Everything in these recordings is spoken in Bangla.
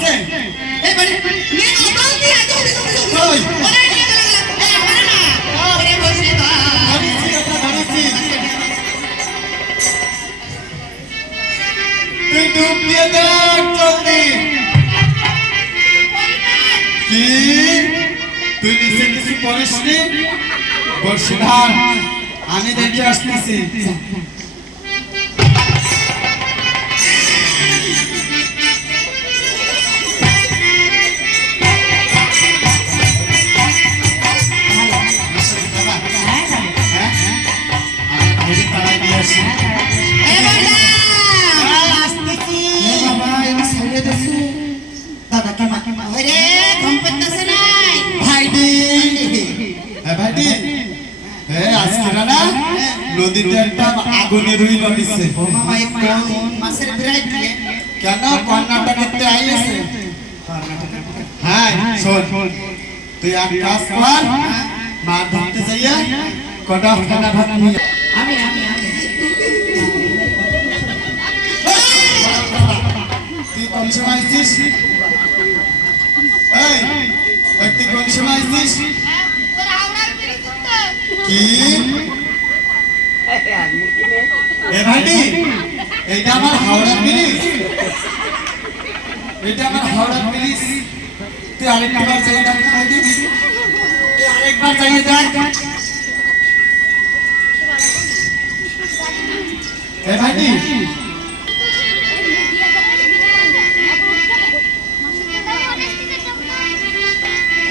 আছে এই বাড়ি নিয়ে কত দিয়ে আজ ওই ওরে নিয়ে গেল এ ওরে না ওরে বসে তো ধরেছি এটা ধরেছি তুই ডুব দিয়ে দেখ জলদি কি তুই নিচে কিছু পড়িসনি বর্ষিধান আমি দেখে আসতেছি নদীতে একটা আগুনের রুই নদীছে মাছের বিরাট কেন কর্ণাটকেতে আইছে হ্যাঁ শোন তুই এক কাজ কর মাছ ধরতে যাইয়া কটা খানা ভাত নিয়ে আমি তুই কোন সময় আসছিস এই তুই কোন সময় আসছিস কি এ ভাইটি এইটা আমার হাওড়ার ব্রিজ এটা আমার হাওড়ার ব্রিজ তুই আরেকবার যাই দেখ ভাইটি তুই আরেকবার যাই দেখ এ ভাইটি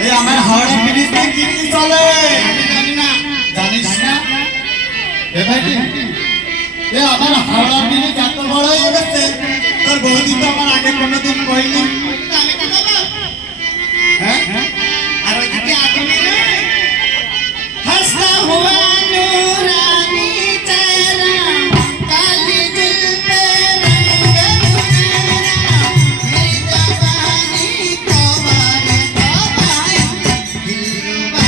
এই আমার হাওড়া ব্রিজে কি কি চলে আমি জানি না জানিস না এ ভাইটি এ আমার হাওড়া ব্রিজ এত বড় হয়ে গেছে তোর বৌদি তো আমার আগে কোনোদিন কইনি আমি কি করব হ্যাঁ আর ওইদিকে আগুনে হাসনা হুয়া নুরানি চেহারা কালি দিল পে রंग নুরা মেরি জবানি তোমার বাবাই দিলরুবা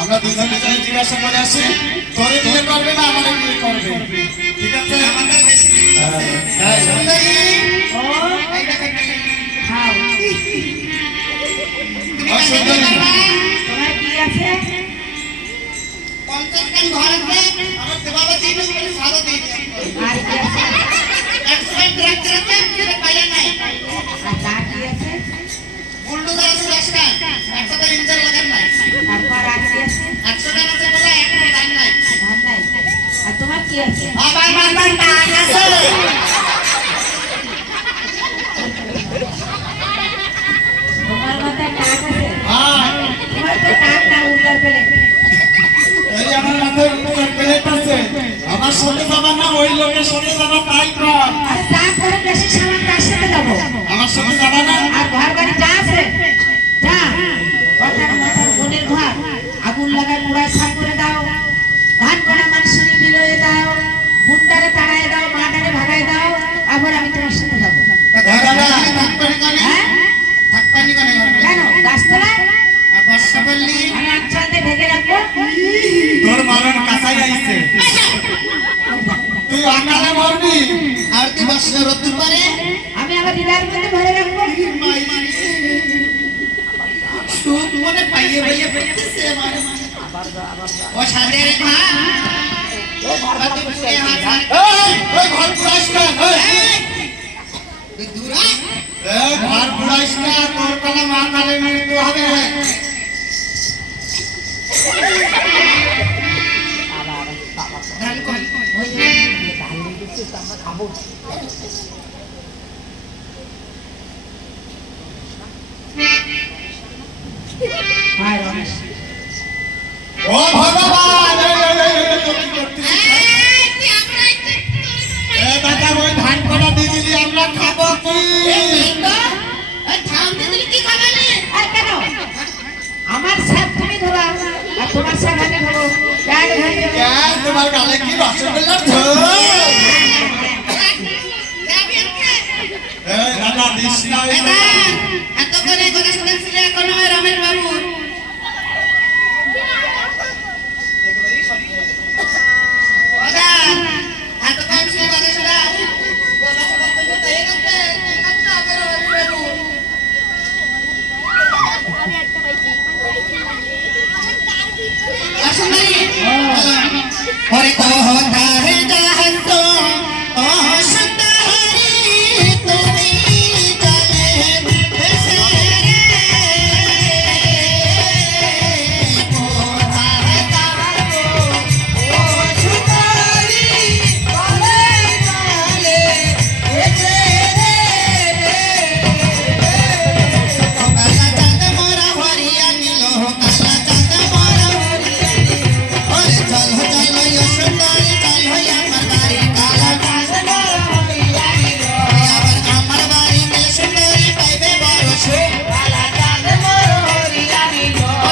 আমরা দুজনে জিজ্ঞাসা করে আসি তোরে বিয়ে করবে না আমারে বিয়ে করবে ঠিক আছে আমাদের বেশি হ্যাঁ সুন্দরী ও এইটা খাও সুন্দরী তোমার কি আছে 50 কান ঘর আছে আমার দেবাবা দিন করে সাদা দিন আর কি আছে 100 রাখতে রাখতে ফিরে পাইয়া নাই আর তা কি আছে বুলডোজার আছে 10 কান 100 টাকা ইঞ্জিন লাগান নাই তারপর আর কি আছে 100 টাকা আছে বলে এখন দাম নাই ধান নাই আর তোমার কি আছে আমার মাথায় টাক আছে তোমার মাথায় টাক আছে হ্যাঁ তোমার তো টাক না উল্টার পেলে এই আমার মাথায় উপর প্লেট আছে আমার সাথে যাবা না ওই লোকের সাথে যাবা তাই কর আরে টাক করে বেশি সামান কার সাথে যাবো আমার সাথে যাবা না আর ঘর বাড়ি যা আছে যা কথার মাথার বোনের ঘর আগুন লাগায় পুরাই ছাই করে দাও ধান করা মানুষের বিলয়ে দাও বুন্ডারে তাড়ায় দাও মাটারে ভাগায় দাও আবার আমি তোমার সাথে যাবো ঘরটা থাক পানি কোনে হ্যাঁ থাক পানি কোনে কেন গাছতলায় আর বর্ষা বললি আমি আচ্ছাদে ঢেকে রাখবো তোর মারণ কাঁচাই আইছে তুই আকালে মরবি আর তুই বর্ষা রোদ্দুর পারে আমি আবার হৃদয়ের মধ্যে ভরে রাখবো সুখ মনে পাইয়ে পাইয়ে পড়তেছে আমার ও সাদের ঘা ওই ঘর পুরাইস না তুই দূরা এই ঘর পুরাইস না তোর কালে মা কালে মৃত্যু হবে ধান কোন ওই যে ধান দিচ্ছিস আমরা খাবো হায় রমেশ ও ভগবান এ দাদা ওই ধান কটা দিয়ে দিলি আমরা খাবো কি ধান দিয়ে দিলি কি খাবেন আর কেন আমার সাপ তুমি ধরা আর তোমার সাপ আমি ধরো এক ধরে তোমার গালে কি রসগোল্লার ঝোল দাদা দিস না এত করে কথা শুনেছিলে এখনো রমেশ বাবু ওরে